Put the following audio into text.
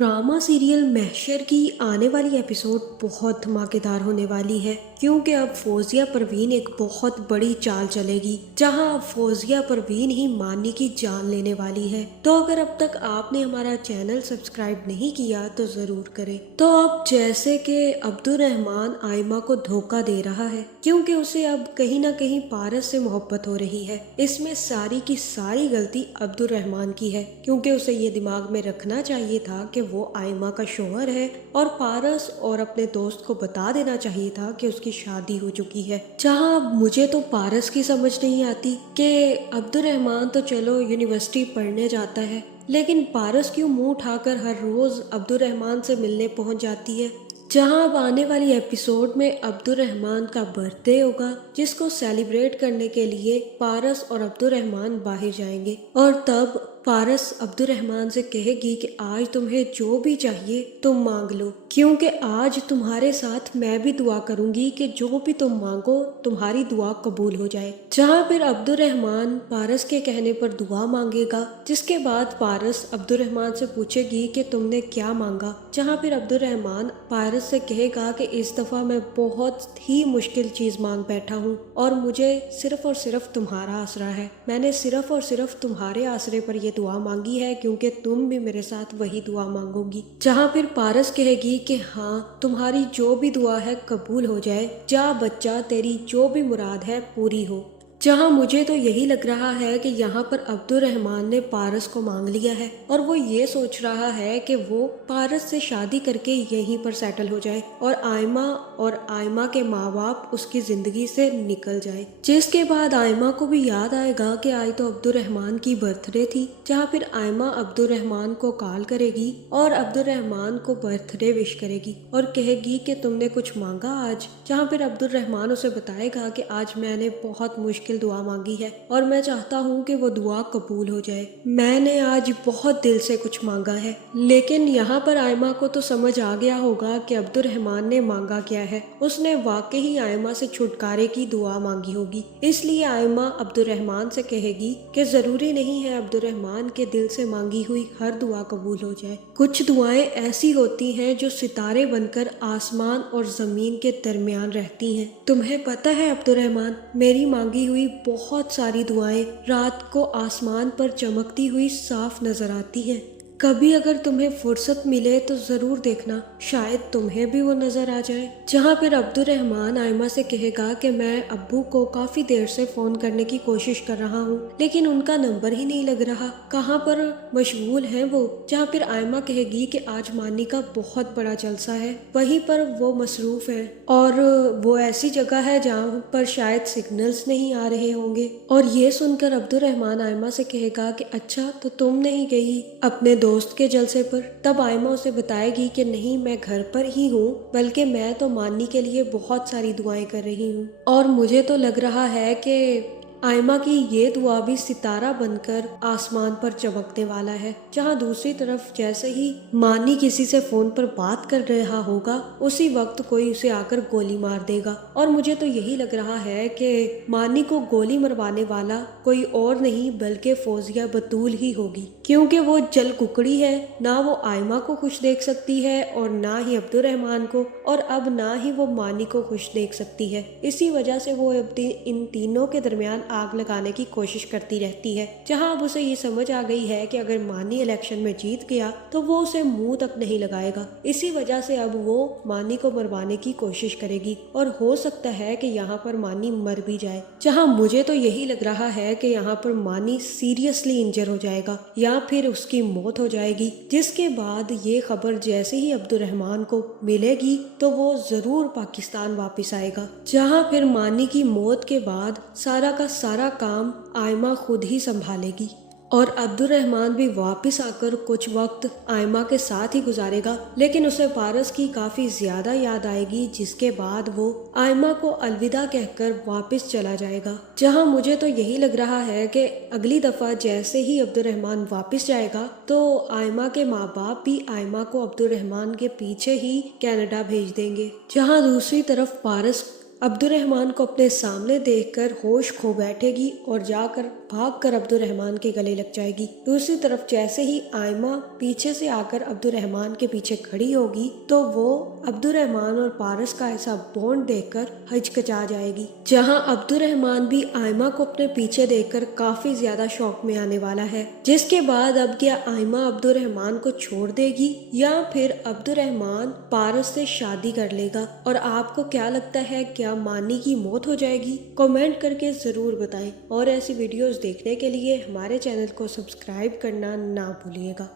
Drama serial महशर की आने वाली एपिसोड बहुत धमाकेदार होने वाली है, क्योंकि अब फौजिया परवीन एक बहुत बड़ी चाल चलेगी, जहां अब फौजिया परवीन ही मानी की जान लेने वाली है। तो अगर अब तक आपने हमारा चैनल सब्सक्राइब नहीं किया तो जरूर करें। तो अब जैसे कि अब्दुल रहमान आयमा को धोखा दे रहा है, क्योंकि उसे अब कहीं ना कहीं पारस से मोहब्बत हो रही है। इसमें सारी की सारी गलती अब्दुल रहमान की है, क्योंकि उसे ये दिमाग में रखना चाहिए था कि वो आयमा का शौहर है, और पारस और अपने दोस्त को बता देना चाहिए था कि उसकी शादी हो चुकी है। जहां अब मुझे तो पारस की समझ नहीं आती कि अब्दुल रहमान तो चलो यूनिवर्सिटी पढ़ने जाता है, लेकिन पारस क्यों मुंह उठाकर हर रोज अब्दुल रहमान से मिलने पहुंच जाती है। जहां अब आने वाली एपिसोड में अब्दुल रहमान का बर्थडे होगा, जिसको सेलिब्रेट करने के लिए पारस और अब्दुल रहमान बाहर जाएंगे, और तब पारस अब्दुल रहमान से कहेगी कि आज तुम्हें जो भी चाहिए तुम मांग लो, क्योंकि आज तुम्हारे साथ मैं भी दुआ करूंगी कि जो भी तुम मांगो तुम्हारी दुआ कबूल हो जाए। जहां फिर अब्दुल रहमान पारस के कहने पर दुआ मांगेगा, जिसके बाद पारस अब्दुल रहमान से पूछेगी कि तुमने क्या मांगा। जहां फिर अब्दुल रहमान पारस से कहेगा कि इस दफा मैं बहुत ही मुश्किल चीज मांग बैठा हूँ, और मुझे सिर्फ और सिर्फ तुम्हारा आसरा है। मैंने सिर्फ और सिर्फ तुम्हारे आसरे पर दुआ मांगी है, क्योंकि तुम भी मेरे साथ वही दुआ मांगोगी। जहां फिर पारस कहेगी कि हाँ, तुम्हारी जो भी दुआ है कबूल हो जाए, जा बच्चा, तेरी जो भी मुराद है पूरी हो। जहां मुझे तो यही लग रहा है कि यहाँ पर अब्दुल रहमान ने पारस को मांग लिया है, और वो ये सोच रहा है कि वो पारस से शादी करके यहीं पर सेटल हो जाए, और आयमा के माँ बाप उसकी जिंदगी से निकल जाए। जिसके बाद आयमा को भी याद आएगा कि आज तो अब्दुल रहमान की बर्थडे थी। जहाँ फिर आयमा अब्दुल रहमान को कॉल करेगी और अब्दुल रहमान को बर्थडे विश करेगी और कहेगी कि तुमने कुछ मांगा आज। जहाँ फिर अब्दुल रहमान उसे बताएगा कि आज मैंने बहुत मुश्किल दुआ मांगी है, और मैं चाहता हूँ कि वो दुआ कबूल हो जाए। मैंने आज बहुत दिल से कुछ मांगा है। लेकिन यहाँ पर आयमा को तो समझ आ गया होगा कि अब्दुल रहमान ने मांगा क्या है। उसने वाकई ही आयमा से छुटकारे की दुआ मांगी होगी, इसलिए आयमा अब्दुल रहमान से कहेगी कि जरूरी नहीं है अब्दुल रहमान के दिल से मांगी हुई हर दुआ कबूल हो जाए। कुछ दुआएं ऐसी होती हैं जो सितारे बनकर आसमान और जमीन के दरमियान रहती हैं। तुम्हें पता है अब्दुल रहमान, मेरी मांगी हुई बहुत सारी दुआएं रात को आसमान पर चमकती हुई साफ नजर आती हैं। कभी अगर तुम्हें फुर्सत मिले तो जरूर देखना, शायद तुम्हें भी वो नजर आ जाए। जहाँ फिर अब्दुल रहमान आयमा से कहेगा कि मैं अब्बू को काफी देर से फोन करने की कोशिश कर रहा हूँ, लेकिन उनका नंबर ही नहीं लग रहा, कहाँ पर मशगूल हैं वो। जहाँ फिर आयमा कहेगी कि आज मानी का बहुत बड़ा जलसा है, वहीं पर वो मसरूफ है, और वो ऐसी जगह है जहाँ पर शायद सिग्नल्स नहीं आ रहे होंगे। और ये सुनकर अब्दुल रहमान आयमा से कहेगा कि अच्छा, तो तुम नहीं गई अपने दोस्त के जलसे पर। तब आयमा उसे बताएगी कि नहीं, मैं घर पर ही हूँ, बल्कि मैं तो मानी के लिए बहुत सारी दुआएं कर रही हूँ। और मुझे तो लग रहा है कि आयमा की ये दुआ भी सितारा बनकर आसमान पर चमकने वाला है। जहाँ दूसरी तरफ जैसे ही मानी किसी से फोन पर बात कर रहा होगा, उसी वक्त कोई उसे आकर गोली मार देगा। और मुझे तो यही लग रहा है कि मानी को गोली मरवाने वाला कोई और नहीं बल्कि फौजिया बतूल ही होगी, क्योंकि वो जल कुकड़ी है। ना वो आयमा को खुश देख सकती है, और ना ही अब्दुल रहमान को, और अब ना ही वो मानी को खुश देख सकती है। इसी वजह से वो इन तीनों के दरमियान आग लगाने की कोशिश करती रहती है। जहां अब उसे ये समझ आ गई है कि अगर मानी इलेक्शन में जीत गया तो वो उसे मुंह तक नहीं लगाएगा। इसी वजह से अब वो मानी को मरवाने की कोशिश करेगी, और हो सकता है कि यहाँ पर मानी मर भी जाए। जहां मुझे तो यही लग रहा है कि यहाँ पर मानी सीरियसली इंजर हो जाएगा, या फिर उसकी मौत हो जाएगी। जिसके बाद ये खबर जैसे ही अब्दुल रहमान को मिलेगी तो वो जरूर पाकिस्तान वापस आएगा। जहां फिर मानी की मौत के बाद सारा का सारा काम आयमा खुद ही संभालेगी, और अब्दुल रहमान भी वापस आकर कुछ वक्त आयमा के साथ ही गुजारेगा। लेकिन उसे पारस की काफी ज्यादा याद आएगी, जिसके बाद वो आयमा को अलविदा कहकर वापस चला जाएगा। जहां मुझे तो यही लग रहा है कि अगली दफा जैसे ही अब्दुल रहमान वापस जाएगा तो आयमा के माँ बाप भी आयमा को अब्दुल रहमान के पीछे ही कनाडा भेज देंगे। जहां दूसरी तरफ पारस अब्दुल रहमान को अपने सामने देखकर होश खो बैठेगी और जाकर भाग कर अब्दुर्रहमान के गले लग जाएगी। दूसरी तरफ जैसे ही आयमा पीछे से आकर अब्दुर्रहमान के पीछे खड़ी होगी तो वो अब्दुर्रहमान और पारस का ऐसा बॉन्ड देखकर हिचकिचा जाएगी, जहां अब्दुर्रहमान भी आयमा को अपने पीछे देखकर काफी ज्यादा शौक में आने वाला है। जिसके बाद अब क्या आयमा अब्दुर्रहमान को छोड़ देगी या फिर अब्दुर्रहमान पारस से शादी कर लेगा? और आपको क्या लगता है, क्या मानी की मौत हो जाएगी? कमेंट करके जरूर बताएं और ऐसी वीडियोस देखने के लिए हमारे चैनल को सब्सक्राइब करना ना भूलिएगा।